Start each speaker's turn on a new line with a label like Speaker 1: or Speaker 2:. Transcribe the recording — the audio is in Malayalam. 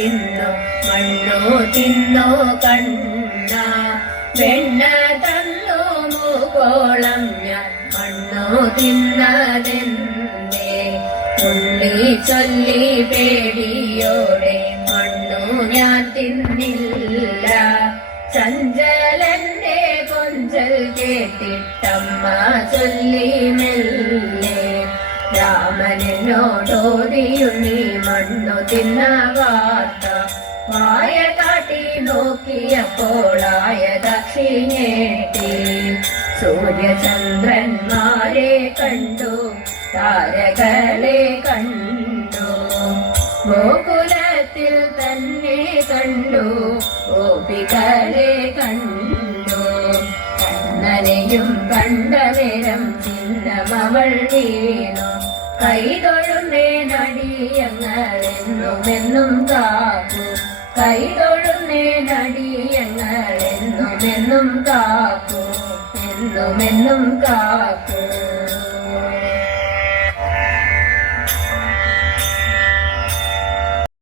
Speaker 1: തിന്നു മണ്ണോ തിന്നോ കണ്ണ വെണ്ണ തന്നോ മുകോളം ഞാൻ മണ്ണോ തിന്നതെന്തേ ഉള്ളി ചൊല്ലി പേടിയോടെ മണ്ണോ ഞാൻ തിന്നില്ല. ചഞ്ചലന്റെ കൊഞ്ചൽ കേട്ടിട്ടമ്മ ചൊല്ലി മെല്ലെ. രാമനോടോതിയുണ്ണി മണ്ണു തിന്നവാ നോക്കിയപ്പോളായ ദക്ഷിണേട്ടി. സൂര്യചന്ദ്രന്മാരെ കണ്ടു താരകളെ കണ്ടു. ഗോകുലത്തിൽ തന്നെ കണ്ടു ഗോപികളെ കണ്ടു. കണ്ണനെയും കണ്ട നേരം ചിഹ്നമവൾ വീണു. കൈതൊഴുന്നേ നടിയങ്ങളെന്നുമെന്നും കാക്കു. കൈതൊഴുന്നേ നടിയങ്ങളെന്നുമെന്നും കാക്കും എന്നുമെന്നും കാക്കു.